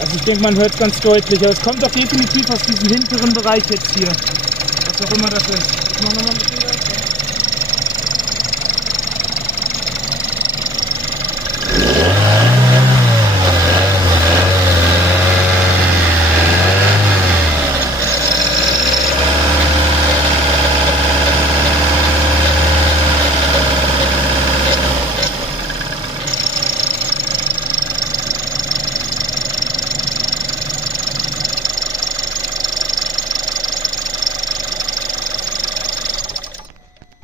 Also ich denke, man hört es ganz deutlich. Aber es kommt doch definitiv aus diesem hinteren Bereich jetzt hier. Was auch immer das ist. Ich mach nochmal ein bisschen.